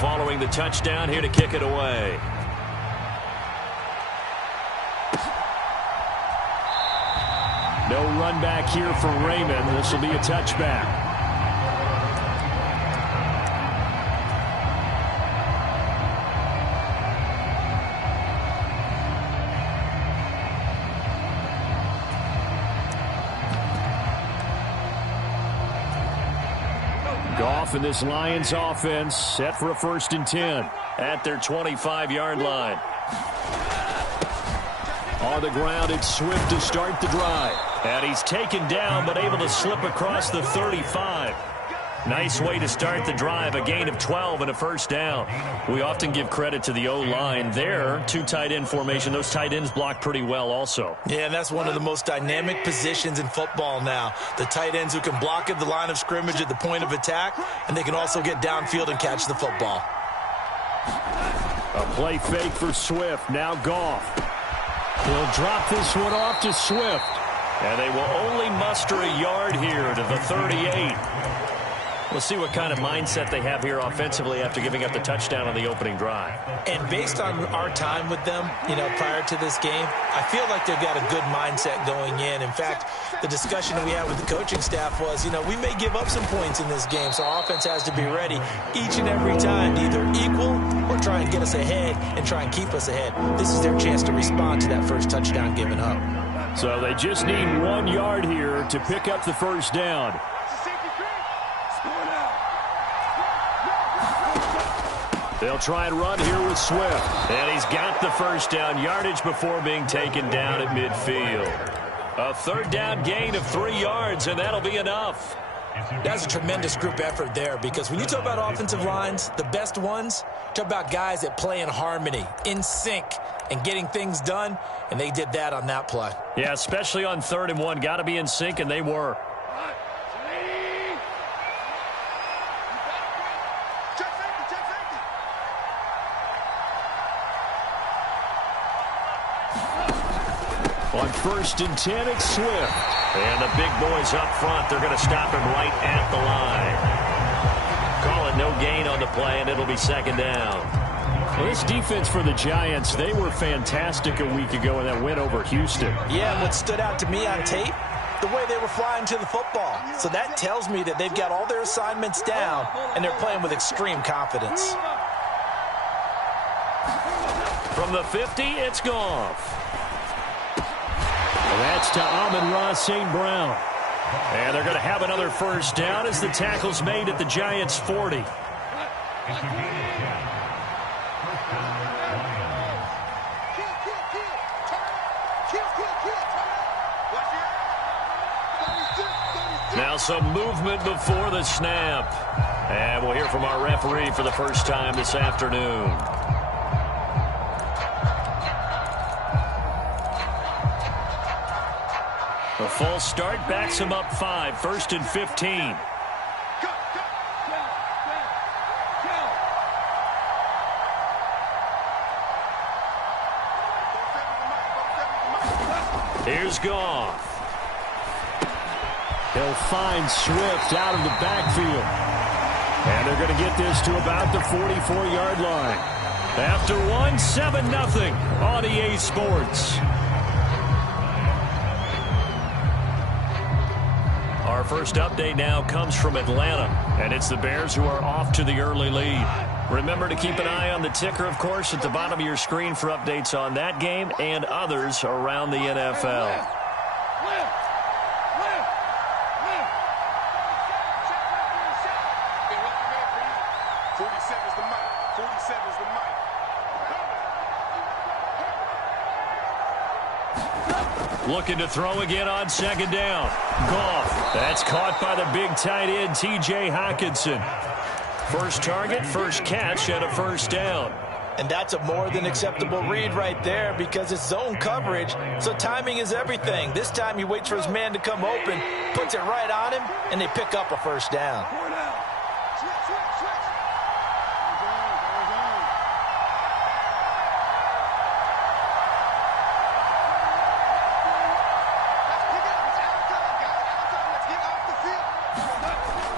following the touchdown here to kick it away. No run back here for Raymond. This will be a touchback. Goff and this Lions offense set for a 1st and 10 at their 25-yard line. On the ground, it's Swift to start the drive. And he's taken down, but able to slip across the 35. Nice way to start the drive, a gain of 12 and a 1st down. We often give credit to the O-line there. 2 tight end formation. Those tight ends block pretty well also. Yeah, and that's one of the most dynamic positions in football now. The tight ends who can block at the line of scrimmage at the point of attack, and they can also get downfield and catch the football. A play fake for Swift. Now Goff. He'll drop this one off to Swift. And they will only muster a yard here to the 38. We'll see what kind of mindset they have here offensively after giving up the touchdown on the opening drive. And based on our time with them, prior to this game, I feel like they've got a good mindset going in. In fact, the discussion that we had with the coaching staff was, we may give up some points in this game, so our offense has to be ready each and every time to either equal or try and get us ahead and try and keep us ahead. This is their chance to respond to that first touchdown given up. So they just need 1 yard here to pick up the 1st down. They'll try and run here with Swift. And he's got the 1st down yardage before being taken down at midfield. A 3rd down gain of 3 yards, and that'll be enough. That's a tremendous group effort there, because when you talk about offensive lines, the best ones, talk about guys that play in harmony, in sync, and getting things done, and they did that on that play. Yeah, especially on 3rd and 1. Got to be in sync, and they were. On 1st and 10, it's Swift. And the big boys up front, they're going to stop him right at the line. Call it no gain on the play, and it'll be 2nd down. Well, this defense for the Giants, they were fantastic a week ago in that win over Houston. Yeah, and what stood out to me on tape, the way they were flying to the football. So that tells me that they've got all their assignments down, and they're playing with extreme confidence. From the 50, it's Goff. That's to Amon-Ra St. Brown. And they're going to have another 1st down as the tackle's made at the Giants' 40. Now some movement before the snap. And we'll hear from our referee for the first time this afternoon. A false start backs him up 5, 1st and 15. Here's Goff. He'll find Swift out of the backfield. And they're going to get this to about the 44-yard line. After one, 7-0 on EA Sports. Our first update now comes from Atlanta, and it's the Bears who are off to the early lead. Remember to keep an eye on the ticker, of course, at the bottom of your screen for updates on that game and others around the NFL. Looking to throw again on 2nd down. Goff. That's caught by the big tight end, T.J. Hockenson. First target, first catch, and a 1st down. And that's a more than acceptable read right there, because it's zone coverage, so timing is everything. This time he waits for his man to come open, puts it right on him, and they pick up a 1st down.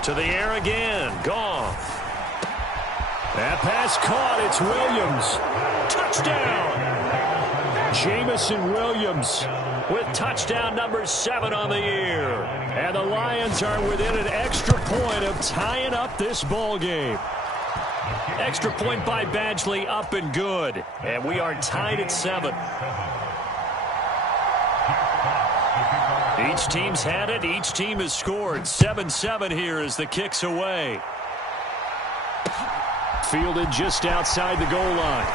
To the air again, Goff. That pass caught. It's Williams. Touchdown. Jamison Williams with touchdown number 7 on the year. And the Lions are within an extra point of tying up this ball game. Extra point by Badgley, up and good. And we are tied at 7. Each team's had it. Each team has scored. 7-7 here as the kick's away. Fielded just outside the goal line.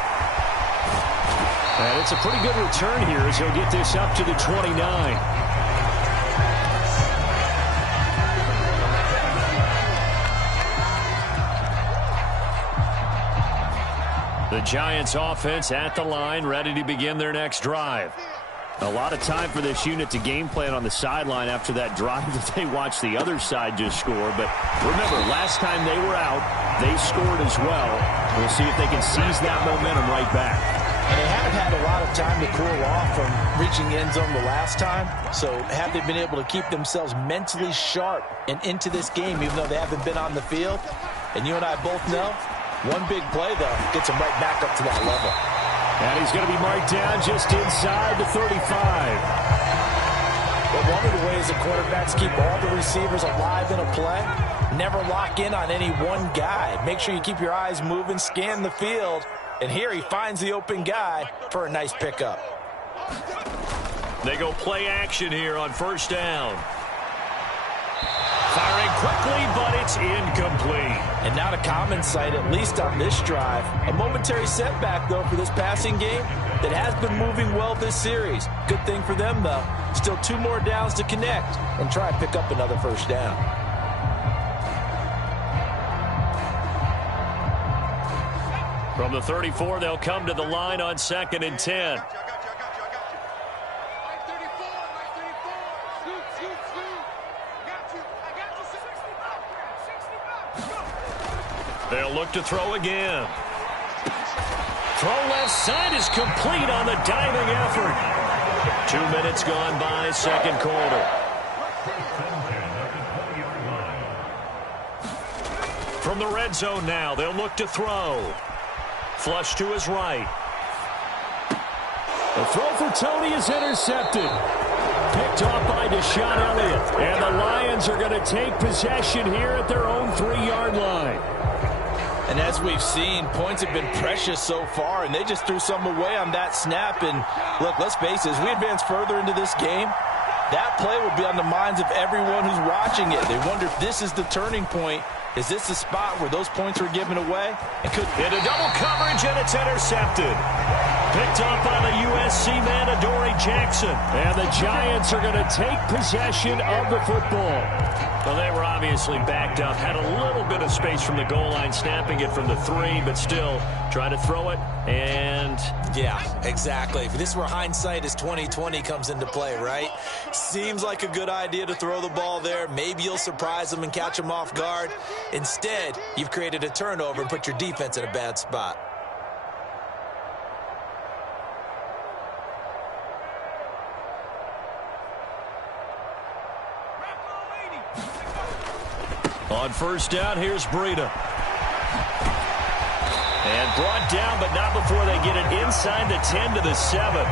And it's a pretty good return here as he'll get this up to the 29. The Giants offense at the line, ready to begin their next drive. A lot of time for this unit to game plan on the sideline after that drive that they watched the other side just score. But remember, last time they were out, they scored as well. We'll see if they can seize that momentum right back. And they have had a lot of time to cool off from reaching the end zone the last time. So have they been able to keep themselves mentally sharp and into this game, even though they haven't been on the field? And you and I both know, one big play, though, gets them right back up to that level. And he's going to be marked down just inside the 35. But one of the ways the quarterbacks keep all the receivers alive in a play, never lock in on any one guy. Make sure you keep your eyes moving, scan the field. And here he finds the open guy for a nice pickup. They go play action here on first down. Firing quickly, but it's incomplete. And not a common sight, at least on this drive. A momentary setback, though, for this passing game that has been moving well this series. Good thing for them, though. Still 2 more downs to connect and try and pick up another first down. From the 34, they'll come to the line on 2nd and 10. They'll look to throw again. Throw left side is complete on the diving effort. 2 minutes gone by, second quarter. From the red zone now, they'll look to throw. Flush to his right. The throw for Tony is intercepted. Picked off by Deshaun Elliott. And the Lions are going to take possession here at their own 3-yard line. And as we've seen, points have been precious so far, and they just threw some away on that snap. And look, let's face it, as we advance further into this game, that play will be on the minds of everyone who's watching it. They wonder if this is the turning point. Is this the spot where those points were given away? It could into double coverage, and it's intercepted. Picked up by the USC man, Adoree Jackson. And the Giants are going to take possession of the football. Well, they were obviously backed up. Had a little bit of space from the goal line, snapping it from the 3, but still try to throw it. And yeah, exactly. This is where hindsight is 20/20 comes into play, right? Seems like a good idea to throw the ball there. Maybe you'll surprise them and catch them off guard. Instead, you've created a turnover and put your defense in a bad spot. On first down, here's Breida. And brought down, but not before they get it inside the 10 to the 7.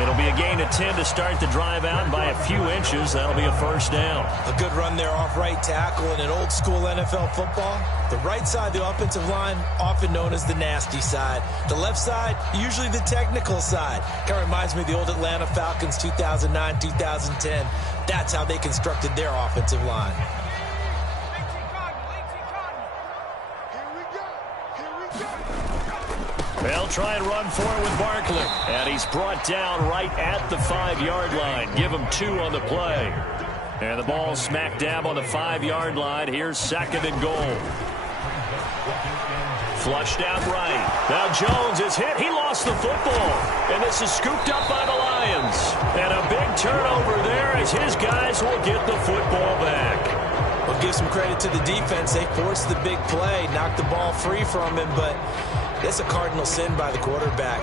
It'll be a gain of 10 to start the drive out, and by a few inches, that'll be a first down. A good run there off right tackle in an old-school NFL football. The right side of the offensive line, often known as the nasty side. The left side, usually the technical side. Kind of reminds me of the old Atlanta Falcons 2009, 2010. That's how they constructed their offensive line. They'll try and run for it with Barkley. And he's brought down right at the 5-yard line. Give him 2 on the play. And the ball smack dab on the 5-yard line. Here's 2nd and goal. Flushed out right. Now Jones is hit. He lost the football. And this is scooped up by the Lions. And a big turnover there as his guys will get the football back. Well, give some credit to the defense. They forced the big play, knocked the ball free from him, but that's a cardinal sin by the quarterback.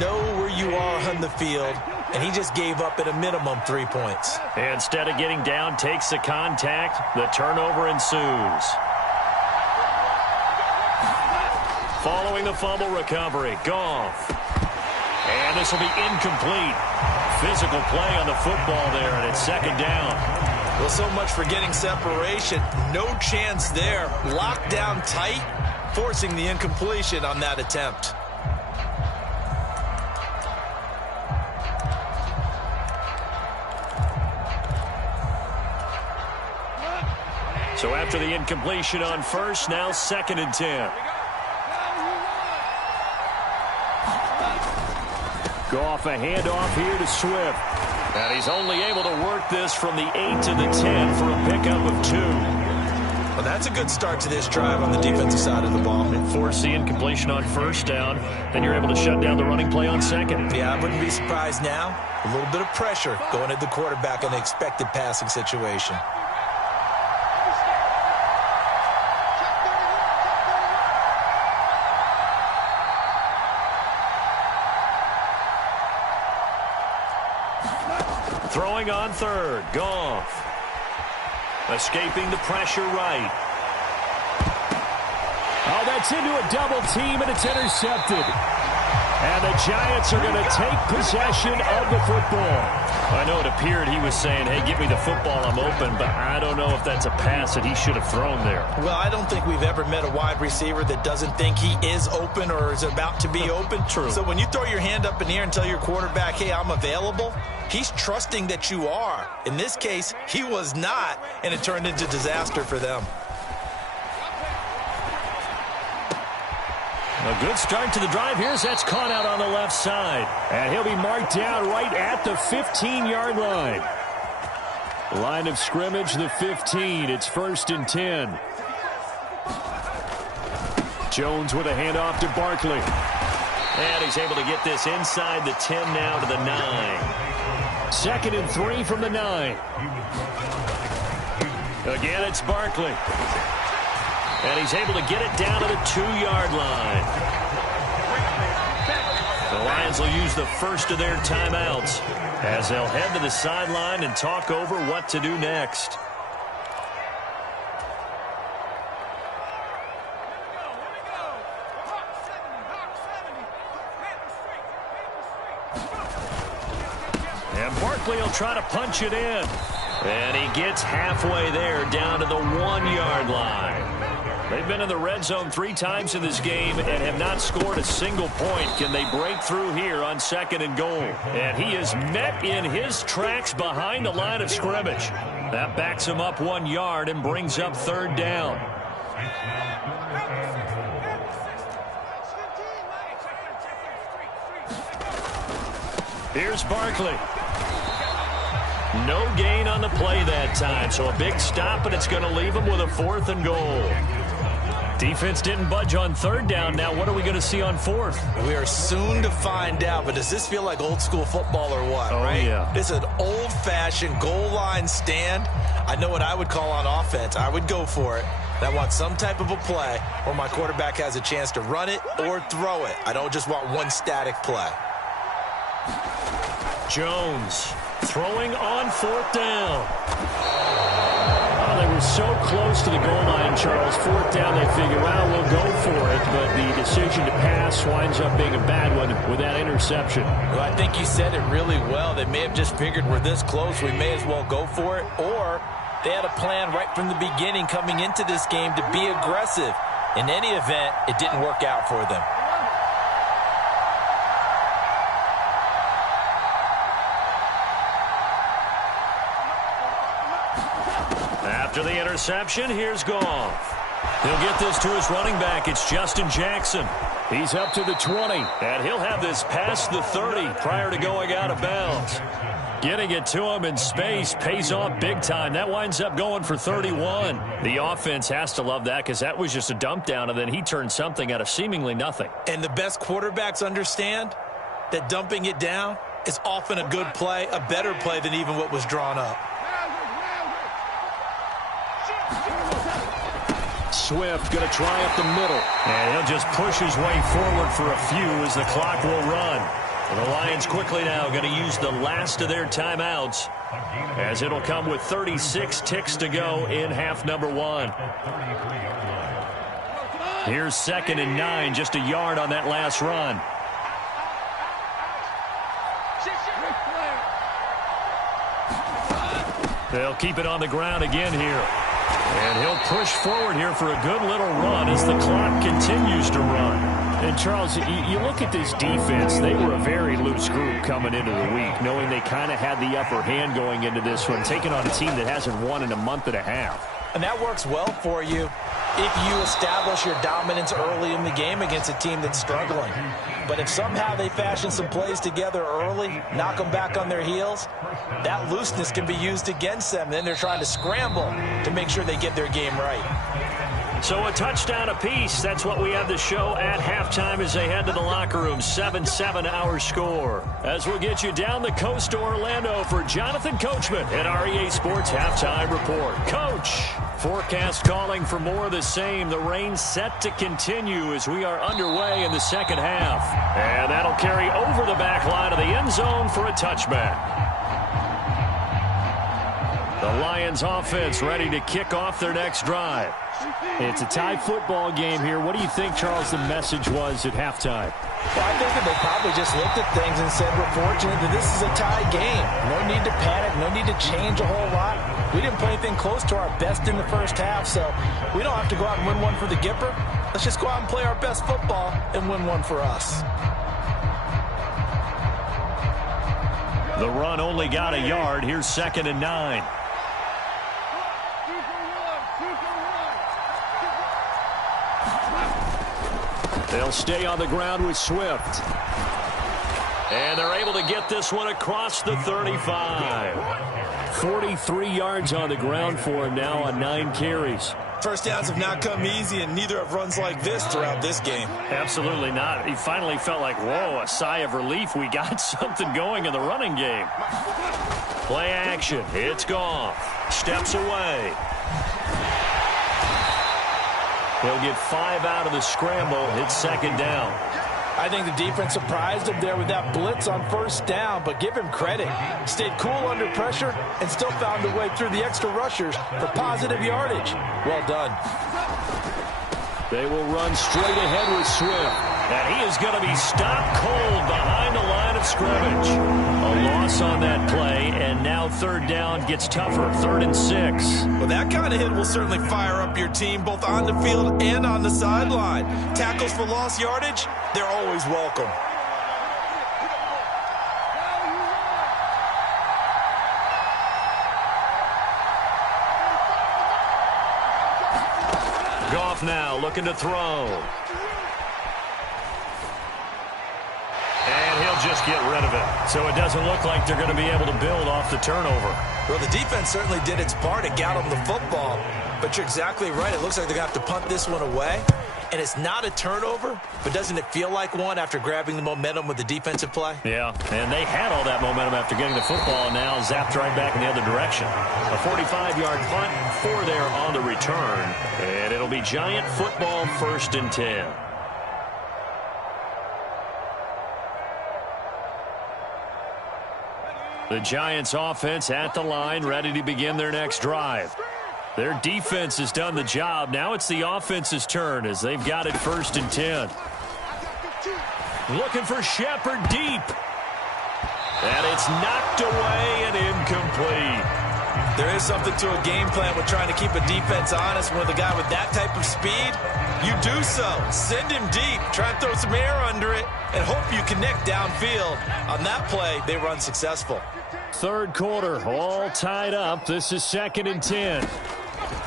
Know where you are on the field, and he just gave up at a minimum 3 points. Instead of getting down, takes the contact. The turnover ensues. Following the fumble recovery, Goff. And this will be incomplete. Physical play on the football there, and it's second down. Well, so much for getting separation. No chance there. Locked down tight, forcing the incompletion on that attempt. So after the incompletion on first, now 2nd and 10. Goff, a handoff here to Swift. And he's only able to work this from the 8 to the 10 for a pickup of 2. Well, that's a good start to this drive on the defensive side of the ball. Force the incompletion on first down, then you're able to shut down the running play on second. Yeah, I wouldn't be surprised now. A little bit of pressure going at the quarterback in an expected passing situation. Throwing on third, Goff. Escaping the pressure right. Oh, that's into a double team, and it's intercepted. And the Giants are going to take possession of the football. I know it appeared he was saying, hey, give me the football, I'm open, but I don't know if that's a pass that he should have thrown there. Well, I don't think we've ever met a wide receiver that doesn't think he is open or is about to be open. True. So when you throw your hand up in the air and tell your quarterback, hey, I'm available, he's trusting that you are. In this case, he was not, and it turned into disaster for them. A good start to the drive here as that's caught out on the left side. And he'll be marked down right at the 15-yard line. Line of scrimmage, the 15. It's 1st and 10. Jones with a handoff to Barkley. And he's able to get this inside the 10 now to the 9. 2nd and 3 from the 9. Again, it's Barkley. And he's able to get it down to the 2-yard line. The Lions will use the first of their timeouts as they'll head to the sideline and talk over what to do next. And Barkley will try to punch it in. And he gets halfway there down to the 1-yard line. They've been in the red zone 3 times in this game and have not scored a single point. Can they break through here on 2nd and goal? And he is met in his tracks behind the line of scrimmage. That backs him up 1 yard and brings up 3rd down. Here's Barkley. No gain on the play that time, so a big stop, and it's going to leave him with a 4th and goal. Defense didn't budge on 3rd down. Now what are we going to see on 4th? We are soon to find out, but does this feel like old school football or what, right? Yeah. This is an old-fashioned goal line stand. I know what I would call on offense. I would go for it. I want some type of a play where my quarterback has a chance to run it or throw it. I don't just want one static play. Jones throwing on 4th down. Oh, they were so close to the goal line, Charles. 4th down, they figure, well, we'll go for it. But the decision to pass winds up being a bad one with that interception. Well, I think you said it really well. They may have just figured we're this close, we may as well go for it. Or they had a plan right from the beginning coming into this game to be aggressive. In any event, it didn't work out for them. After the interception, here's Goff. He'll get this to his running back. It's Justin Jackson. He's up to the 20, and he'll have this past the 30 prior to going out of bounds. Getting it to him in space pays off big time. That winds up going for 31. The offense has to love that because that was just a dump down, and then he turned something out of seemingly nothing. And the best quarterbacks understand that dumping it down is often a good play, a better play than even what was drawn up. Swift going to try up the middle. And he'll just push his way forward for a few as the clock will run. And the Lions quickly now going to use the last of their timeouts as it'll come with 36 ticks to go in half number 1. Here's 2nd and 9, just a yard on that last run. They'll keep it on the ground again here. And he'll push forward here for a good little run as the clock continues to run. And, Charles, you look at this defense. They were a very loose group coming into the week, knowing they kind of had the upper hand going into this one, taking on a team that hasn't won in a month and a half. And that works well for you if you establish your dominance early in the game against a team that's struggling. But if somehow they fashion some plays together early, knock them back on their heels, that looseness can be used against them. Then they're trying to scramble to make sure they get their game right. So a touchdown apiece. That's what we have to show at halftime as they head to the locker room. 7-7 our score. As we'll get you down the coast to Orlando for Jonathan Coachman at REA Sports Halftime Report. Coach, forecast calling for more of the same. The rain set to continue as we are underway in the second half. And that'll carry over the back line of the end zone for a touchback. The Lions offense ready to kick off their next drive. It's a tie football game here. What do you think, Charles, the message was at halftime? Well, I think that they probably just looked at things and said, we're fortunate that this is a tie game. No need to panic, no need to change a whole lot. We didn't play anything close to our best in the first half, so we don't have to go out and win one for the Gipper. Let's just go out and play our best football and win one for us. The run only got a yard. Here's 2nd and 9. They'll stay on the ground with Swift. And they're able to get this one across the 35. 43 yards on the ground for him now on 9 carries. First downs have not come easy, and neither have runs like this throughout this game. Absolutely not. He finally felt like, whoa, a sigh of relief. We got something going in the running game. Play action. It's Goff. Steps away. He'll get 5 out of the scramble. It's 2nd down. I think the defense surprised him there with that blitz on first down, but give him credit. Stayed cool under pressure and still found a way through the extra rushers for positive yardage. Well done. They will run straight ahead with Swift. And he is going to be stopped cold behind the line of scrimmage. A loss on that play, and now 3rd down gets tougher. 3rd and 6. Well, that kind of hit will certainly fire up your team both on the field and on the sideline. Tackles for lost yardage, they're always welcome. Goff now looking to throw. And he'll just get rid of it. So it doesn't look like they're going to be able to build off the turnover. Well, the defense certainly did its part to get them the football. But you're exactly right. It looks like they're going to have to punt this one away. And it's not a turnover, but doesn't it feel like one after grabbing the momentum with the defensive play? Yeah, and they had all that momentum after getting the football, and now zapped right back in the other direction. A 45-yard punt, 4 there on the return. And it'll be Giant football, 1st and 10. The Giants offense at the line, ready to begin their next drive. Their defense has done the job. Now it's the offense's turn as they've got it 1st and 10. Looking for Shepard deep. And it's knocked away and incomplete. There is something to a game plan with trying to keep a defense honest with a guy with that type of speed. You do so. Send him deep. Try and throw some air under it and hope you connect downfield. On that play, they run successful. 3rd quarter, all tied up. This is 2nd and 10.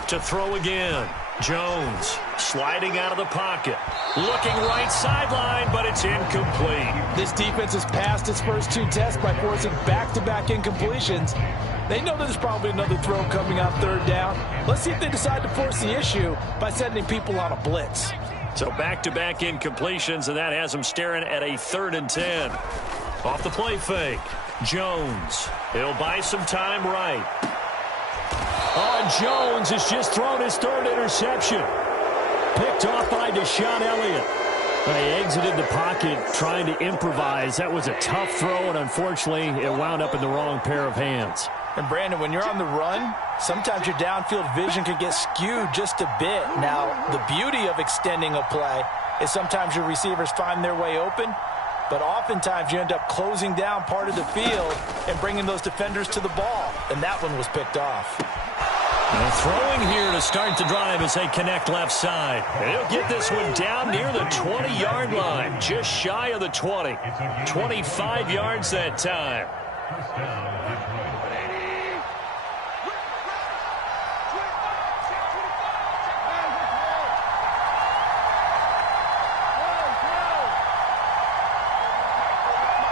To throw again. Jones sliding out of the pocket. Looking right sideline, but it's incomplete. This defense has passed its first 2 tests by forcing back-to-back incompletions. They know there's probably another throw coming on 3rd down. Let's see if they decide to force the issue by sending people on a blitz. So back-to-back incompletions, and that has them staring at a 3rd and 10. Off the play fake. Jones. He'll buy some time right. Jones has just thrown his 3rd interception. Picked off by Deshaun Elliott. He exited the pocket trying to improvise. That was a tough throw, and unfortunately, it wound up in the wrong pair of hands. And, Brandon, when you're on the run, sometimes your downfield vision can get skewed just a bit. Now, the beauty of extending a play is sometimes your receivers find their way open, but oftentimes you end up closing down part of the field and bringing those defenders to the ball, and that one was picked off. And throwing here to start the drive as they connect left side. And he'll get this one down near the 20-yard line, just shy of the 20. 25 yards that time.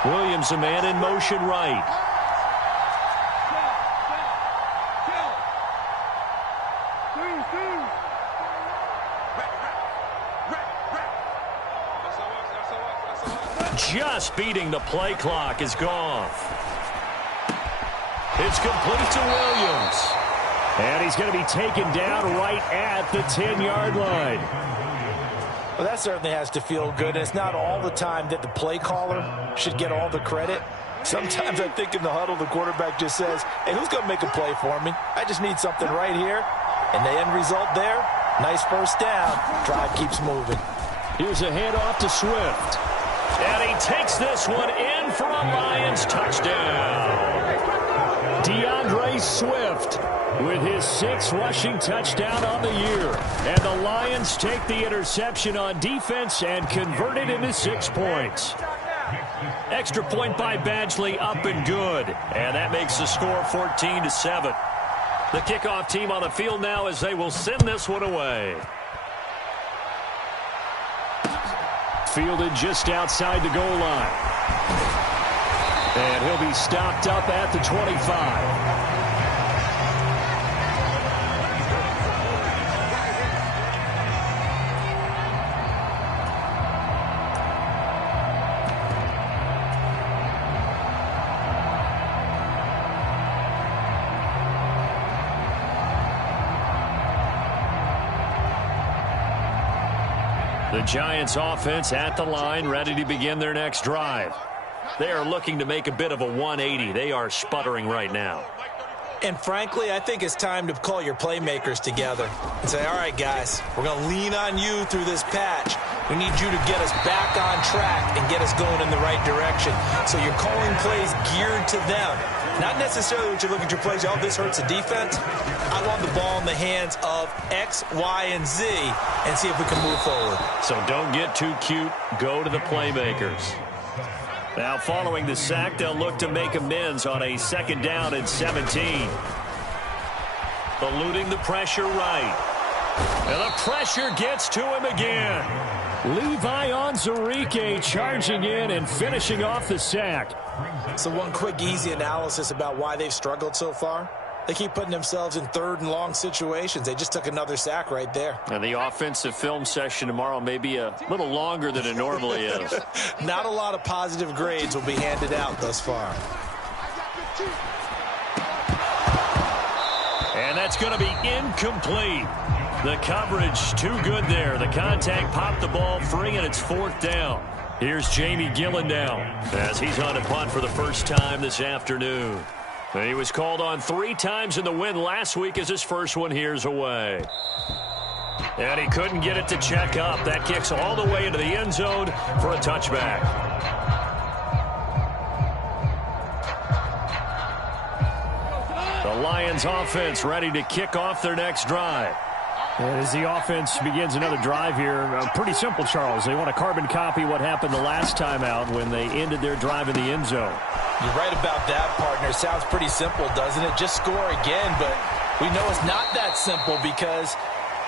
Williams, a man in motion right. Just beating the play clock is gone. It's complete to Williams. And he's going to be taken down right at the 10-yard line. Well, that certainly has to feel good. And it's not all the time that the play caller should get all the credit. Sometimes I think in the huddle, the quarterback just says, hey, who's going to make a play for me? I just need something right here. And the end result there, nice first down. Drive keeps moving. Here's a handoff to Swift. And he takes this one in for a Lions touchdown. DeAndre Swift with his 6th rushing touchdown on the year. And the Lions take the interception on defense and convert it into 6 points. Extra point by Badgley, up and good. And that makes the score 14-7. The kickoff team on the field now as they will send this one away. Fielded just outside the goal line. And he'll be stopped up at the 25. The Giants offense at the line, ready to begin their next drive. They are looking to make a bit of a 180. They are sputtering right now. And frankly, I think it's time to call your playmakers together and say, all right, guys, we're going to lean on you through this patch. We need you to get us back on track and get us going in the right direction. So you're calling plays geared to them. Not necessarily what you're looking at your plays, oh, this hurts the defense. I want the ball in the hands of X, Y, and Z and see if we can move forward. So don't get too cute. Go to the playmakers. Now, following the sack, they'll look to make amends on a 2nd down and 17. Eluding the pressure right. And the pressure gets to him again. Levi Onwuzurike charging in and finishing off the sack. So one quick, easy analysis about why they've struggled so far. They keep putting themselves in 3rd and long situations. They just took another sack right there. And the offensive film session tomorrow may be a little longer than it normally is. Not a lot of positive grades will be handed out thus far. And that's going to be incomplete. The coverage too good there. The contact popped the ball free, and it's 4th down. Here's Jamie Gillen now as he's on a punt for the first time this afternoon. And he was called on 3 times in the win last week as his first one here's away. And he couldn't get it to check up. That kicks all the way into the end zone for a touchback. The Lions offense ready to kick off their next drive. And as the offense begins another drive here, pretty simple, Charles. They want to carbon copy what happened the last time out when they ended their drive in the end zone. You're right about that, partner. Sounds pretty simple, doesn't it? Just score again, but we know it's not that simple because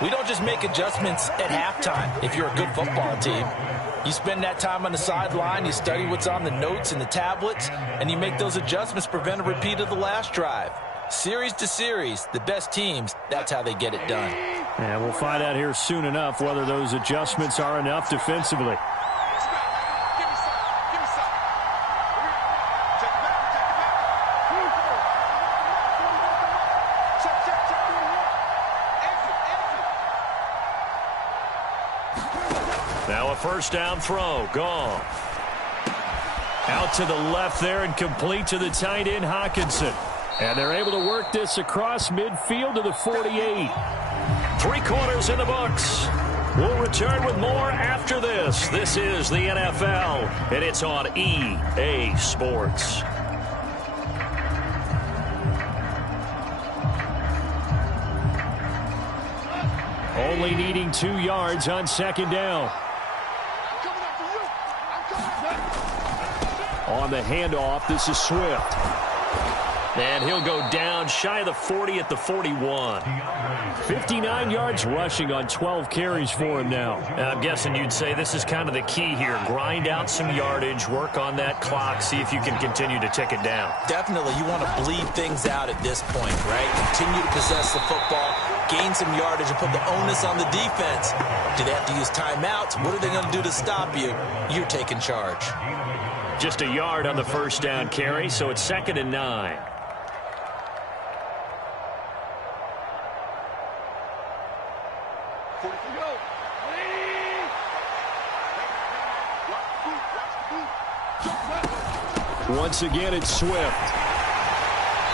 we don't just make adjustments at halftime if you're a good football team. You spend that time on the sideline, you study what's on the notes and the tablets, and you make those adjustments, prevent a repeat of the last drive. Series to series, the best teams, that's how they get it done. And we'll find out here soon enough whether those adjustments are enough defensively. Now a 1st down throw, gone. Out to the left there and complete to the tight end, Hawkinson. And they're able to work this across midfield to the 48. 3 quarters in the books. We'll return with more after this. This is the NFL, and it's on EA Sports. Only needing 2 yards on second down. On the handoff, this is Swift. And he'll go down shy of the 40 at the 41. 59 yards rushing on 12 carries for him now. And I'm guessing you'd say this is kind of the key here. Grind out some yardage, work on that clock, see if you can continue to tick it down. Definitely, you want to bleed things out at this point, right? Continue to possess the football, gain some yardage, and put the onus on the defense. Do they have to use timeouts? What are they going to do to stop you? You're taking charge. Just a yard on the first down carry, so it's 2nd and 9. Once again, it's Swift.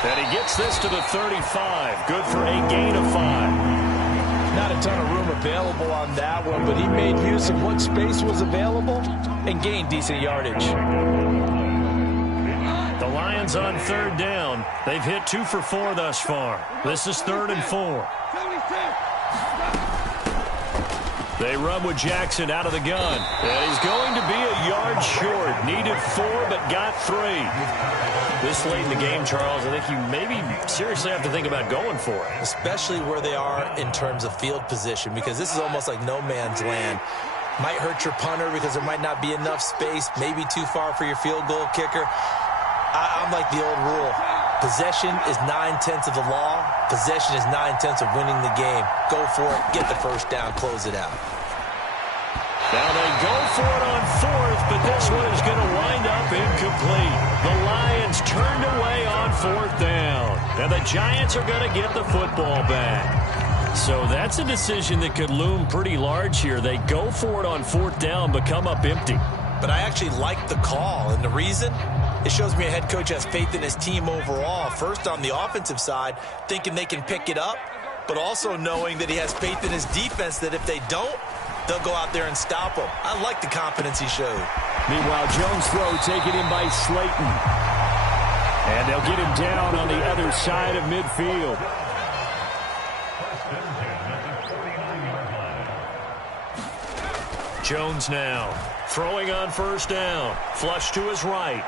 And he gets this to the 35. Good for a gain of 5. Not a ton of room available on that one, but he made use of what space was available and gained decent yardage. The Lions on 3rd down. They've hit 2 for 4 thus far. This is 3rd and 4. They run with Jackson out of the gun. And he's going to be a yard short. Needed 4, but got 3. This late in the game, Charles, I think you maybe seriously have to think about going for it. Especially where they are in terms of field position, because this is almost like no man's land. Might hurt your punter because there might not be enough space, maybe too far for your field goal kicker. I'm like the old rule. Possession is 9/10 of the law. Possession is 9/10 of winning the game. Go for it. Get the first down. Close it out. Now they go for it on 4th, but this one is going to wind up incomplete. The Lions turned away on 4th down. And the Giants are going to get the football back. So that's a decision that could loom pretty large here. They go for it on 4th down, but come up empty. But I actually like the call, and the reason? It shows me a head coach has faith in his team overall. First, on the offensive side, thinking they can pick it up, but also knowing that he has faith in his defense that if they don't, they'll go out there and stop them. I like the confidence he showed. Meanwhile, Jones' throw taken in by Slayton. And they'll get him down on the other side of midfield. Jones now throwing on 1st down. Flush to his right.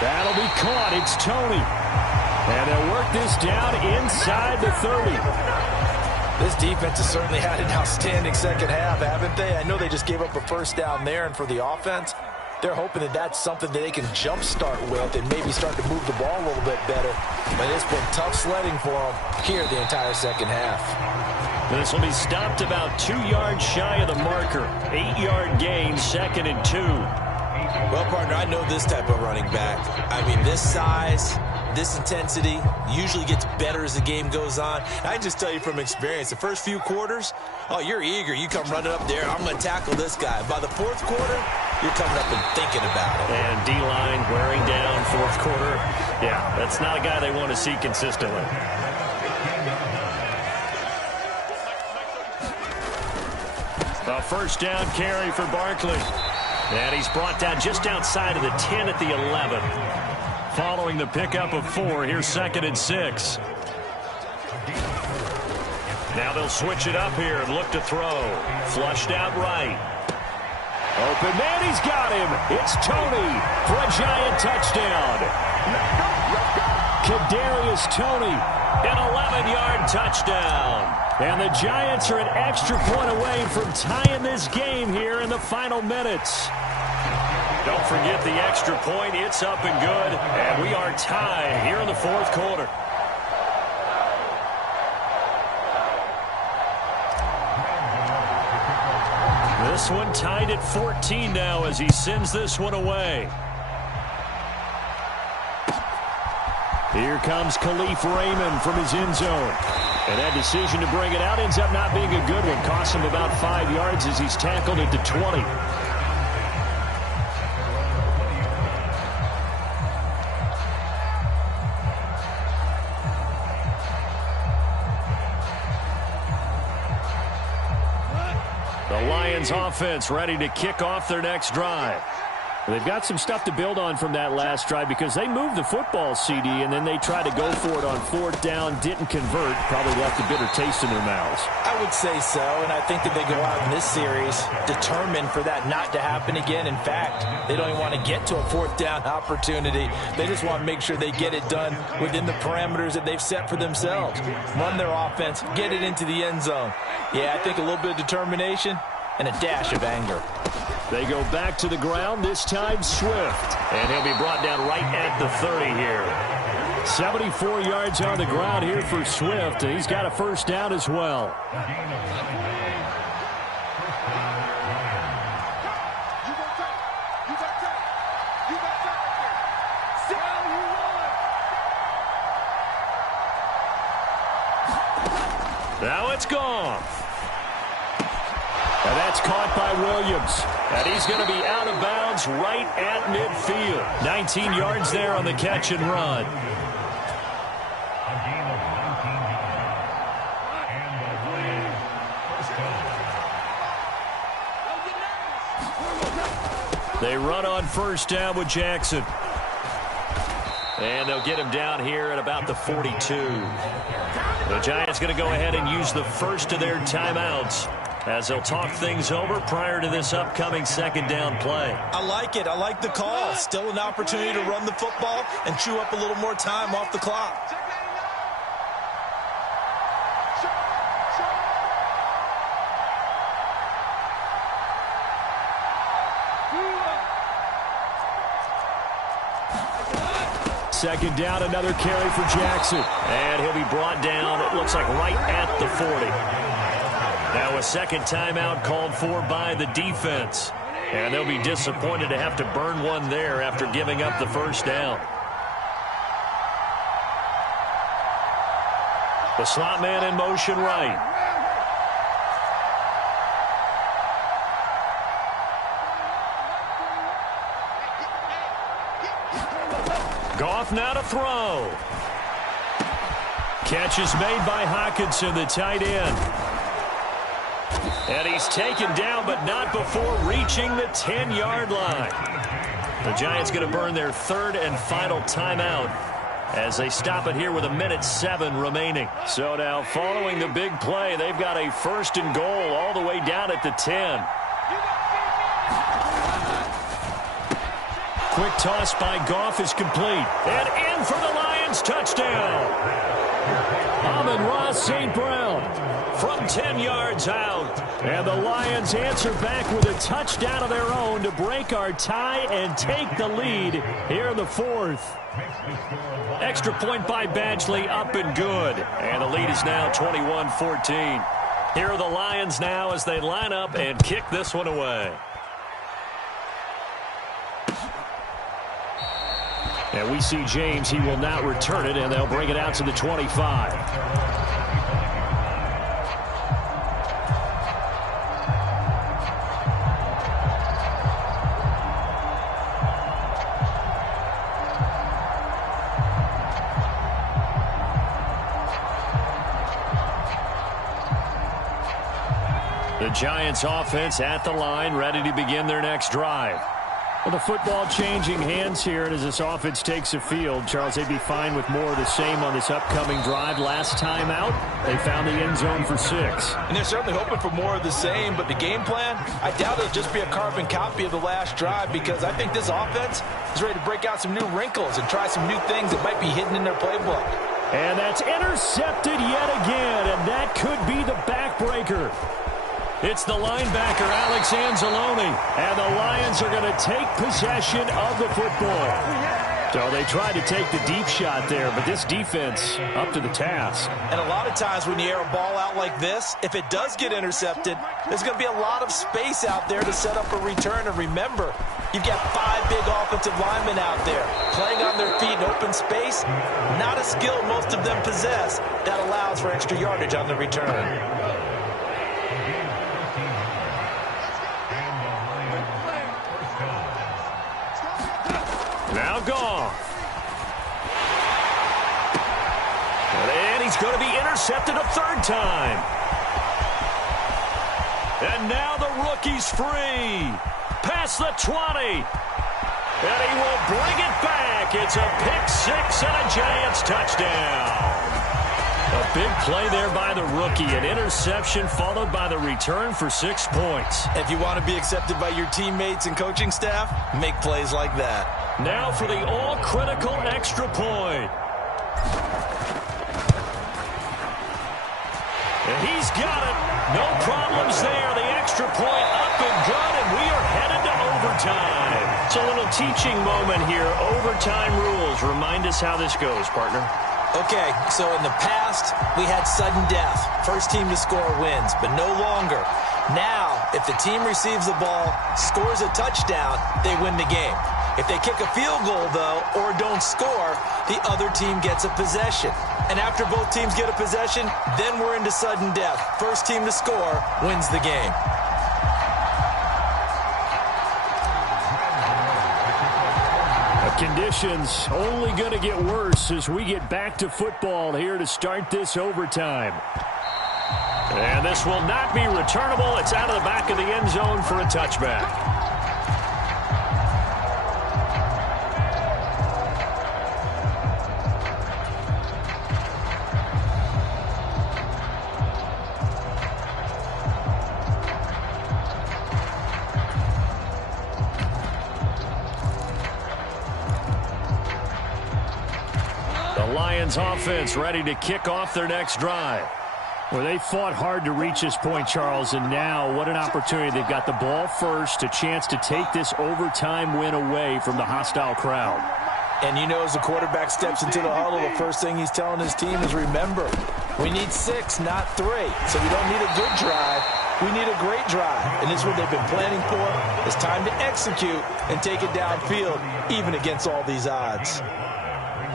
That'll be caught. It's Tony. And they'll work this down inside the 30. This defense has certainly had an outstanding second half, haven't they? I know they just gave up a first down there, and for the offense, they're hoping that that's something that they can jumpstart with and maybe start to move the ball a little bit better. But it's been tough sledding for them here the entire second half. This will be stopped about 2 yards shy of the marker. 8-yard gain, 2nd and 2. Well, partner, I know this type of running back. I mean, this size, this intensity usually gets better as the game goes on. I can just tell you from experience, the first few quarters, oh, you're eager. You come running up there, I'm going to tackle this guy. By the 4th quarter, you're coming up and thinking about it. And D-line wearing down 4th quarter. Yeah, that's not a guy they want to see consistently. A first down carry for Barkley. And he's brought down just outside of the 10 at the 11. Following the pickup of 4, here's 2nd and 6. Now they'll switch it up here and look to throw. Flushed out right. Open man, he's got him. It's Tony for a Giant touchdown. Kadarius Toney, an 11-yard touchdown. And the Giants are an extra point away from tying this game here in the final minutes. Don't forget the extra point. It's up and good. And we are tied here in the 4th quarter. This one tied at 14 now as he sends this one away. Here comes Khalif Raymond from his end zone. And that decision to bring it out ends up not being a good one. Costs him about 5 yards as he's tackled at the 20. The Lions offense ready to kick off their next drive. They've got some stuff to build on from that last drive because they moved the football, CD, and then they tried to go for it on fourth down, didn't convert, probably left a bitter taste in their mouths. I would say so, and I think that they go out in this series determined for that not to happen again. In fact, they don't even want to get to a fourth down opportunity. They just want to make sure they get it done within the parameters that they've set for themselves. Run their offense, get it into the end zone. Yeah, I think a little bit of determination and a dash of anger. They go back to the ground, this time Swift. And he'll be brought down right at the 30 here. 74 yards on the ground here for Swift, and he's got a first down as well. Now it's gone. And that's caught by Williams. And he's going to be out of bounds right at midfield. 19 yards there on the catch and run. They run on first down with Jackson. And they'll get him down here at about the 42. The Giants going to go ahead and use the first of their timeouts as they'll talk things over prior to this upcoming second down play. I like it. I like the call. Still an opportunity to run the football and chew up a little more time off the clock. Second down, another carry for Jackson. And he'll be brought down, it looks like right at the 40. Now a second timeout called for by the defense. And they'll be disappointed to have to burn one there after giving up the first down. The slot man in motion right. Goff now to throw. Catch is made by Hockenson, the tight end. And he's taken down, but not before reaching the 10-yard line. The Giants going to burn their third and final timeout as they stop it here with 1:07 remaining. So now following the big play, they've got a first and goal all the way down at the 10. Quick toss by Goff is complete. And in for the Lions, touchdown. Amon-Ra St. Brown from 10 yards out. And the Lions answer back with a touchdown of their own to break our tie and take the lead here in the fourth. Extra point by Badgley, up and good. And the lead is now 21-14. Here are the Lions now as they line up and kick this one away. And we see James. He will not return it, and they'll bring it out to the 25. The Giants offense at the line, ready to begin their next drive. Well, the football changing hands here, and as this offense takes the field, Charles, they'd be fine with more of the same on this upcoming drive. Last time out, they found the end zone for 6. And they're certainly hoping for more of the same, but the game plan, I doubt it'll just be a carbon copy of the last drive, because I think this offense is ready to break out some new wrinkles and try some new things that might be hidden in their playbook. And that's intercepted yet again, and that could be the backbreaker. It's the linebacker, Alex Anzalone, and the Lions are going to take possession of the football. So they tried to take the deep shot there, but this defense up to the task. And a lot of times when you air a ball out like this, if it does get intercepted, there's going to be a lot of space out there to set up a return. And remember, you've got 5 big offensive linemen out there playing on their feet in open space. Not a skill most of them possess that allows for extra yardage on the return. Now Goff. And he's going to be intercepted a third time. And now the rookie's free. Past the 20. And he will bring it back. It's a pick six and a Giants touchdown. A big play there by the rookie. An interception followed by the return for 6 points. If you want to be accepted by your teammates and coaching staff, make plays like that. Now for the all-critical extra point. And he's got it. No problems there. The extra point up and good, and we are headed to overtime. It's a little teaching moment here. Overtime rules. Remind us how this goes, partner. Okay, so in the past, we had sudden death. First team to score wins, but no longer. Now, if the team receives the ball, scores a touchdown, they win the game. If they kick a field goal, though, or don't score, the other team gets a possession. And after both teams get a possession, then we're into sudden death. First team to score wins the game. Conditions only going to get worse as we get back to football here to start this overtime. And this will not be returnable. It's out of the back of the end zone for a touchback. Offense ready to kick off their next drive. Well, they fought hard to reach this point, Charles, and now what an opportunity. They've got the ball first, a chance to take this overtime win away from the hostile crowd. And you know, as the quarterback steps into the huddle, the first thing he's telling his team is, remember, we need 6, not 3. So we don't need a good drive. We need a great drive. And this is what they've been planning for. It's time to execute and take it downfield, even against all these odds.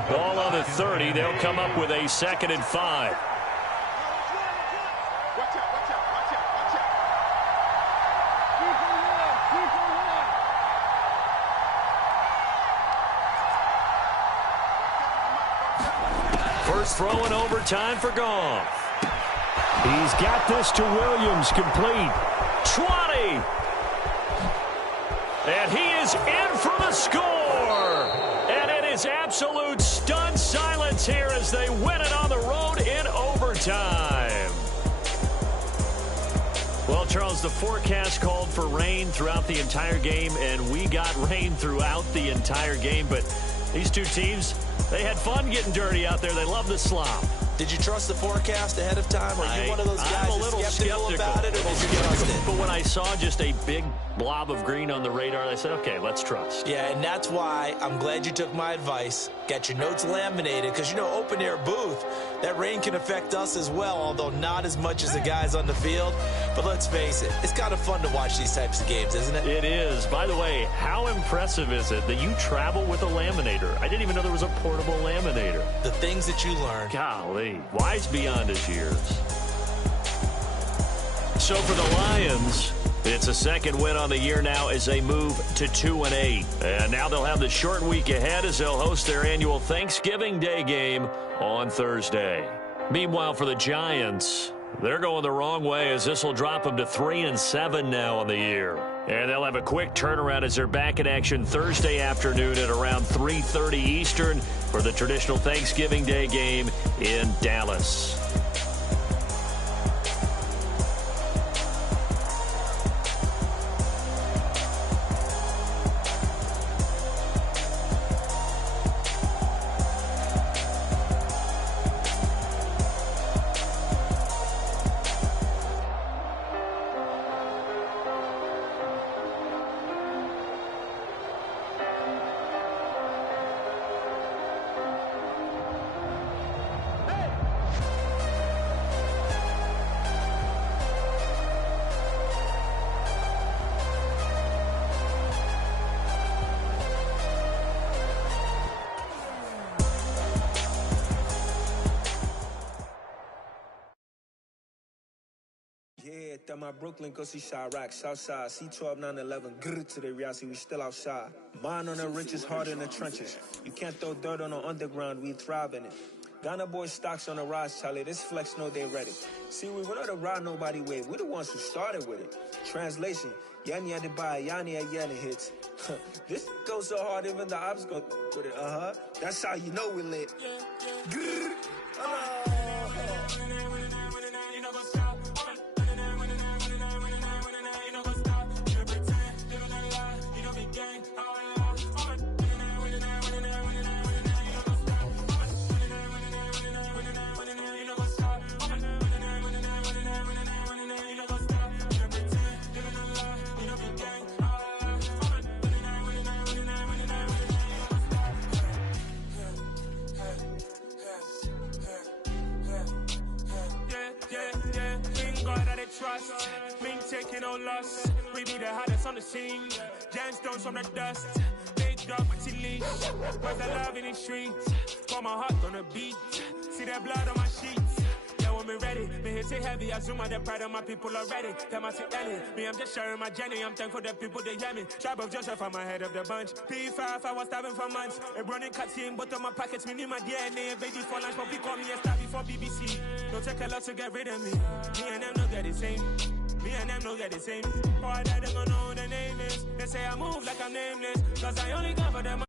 Ball on the 30. They'll come up with a 2nd and 5. First throw in overtime for Goff. He's got this to Williams, complete. 20. And he is in for the score. And it is absolute stunned silence here as they win it on the road in overtime. Well, Charles, the forecast called for rain throughout the entire game, and we got rain throughout the entire game. But these two teams, they had fun getting dirty out there. They love the slop. Did you trust the forecast ahead of time? Or are you one of those guys I'm a little skeptical about it? Or did you trust it? But when I saw just a big blob of green on the radar, I said, okay, let's trust. Yeah, and that's why I'm glad you took my advice. Got your notes laminated because, you know, open-air booth, that rain can affect us as well, although not as much as the guys on the field. But let's face it, it's kind of fun to watch these types of games, isn't it? It is. By the way, how impressive is it that you travel with a laminator? I didn't even know there was a portable laminator. The things that you learn. Golly, wise beyond his years. So for the Lions, it's a 2nd win on the year now as they move to 2-8. And now they'll have the short week ahead as they'll host their annual Thanksgiving Day game on Thursday. Meanwhile, for the Giants, they're going the wrong way as this will drop them to 3-7 now on the year. And they'll have a quick turnaround as they're back in action Thursday afternoon at around 3:30 Eastern for the traditional Thanksgiving Day game in Dallas. That my Brooklyn go see Chirac, Southside, C12, 911, grrr to the reality, we still outside. Mine on the riches, hard in the trenches. You can't throw dirt on the underground, we thrive in it. Ghana boy stocks on the rise, Charlie. This flex know they ready. See, we went on to ride nobody way. We the ones who started with it. Translation, Yanni had to buy, Yanni had yelling hits. This goes so hard, even the ops go with it. That's how you know we lit. Trust, me taking no loss. We be the hottest on the scene. Gemstones from the dust. Big dog with your leash. Where's the love in the streets? Got my heart on the beat. See that blood on my sheets. Yeah, when me ready, me hit it heavy. I zoom out the pride of my people already. Tell my sit Ellie. Me, I'm just sharing my journey. I'm thankful that people they hear me. Tribe of Joseph, I'm ahead of the bunch. P5, I was starving for months. A running cutscene, but on my pockets, me need my DNA. Baby for lunch, but we call me a star before BBC. Don't take a lot to get rid of me. Me and them don't get the same. Me and them don't get the same. Boy, that they don't know who the name is. They say I move like I'm nameless. Cause I only got for them.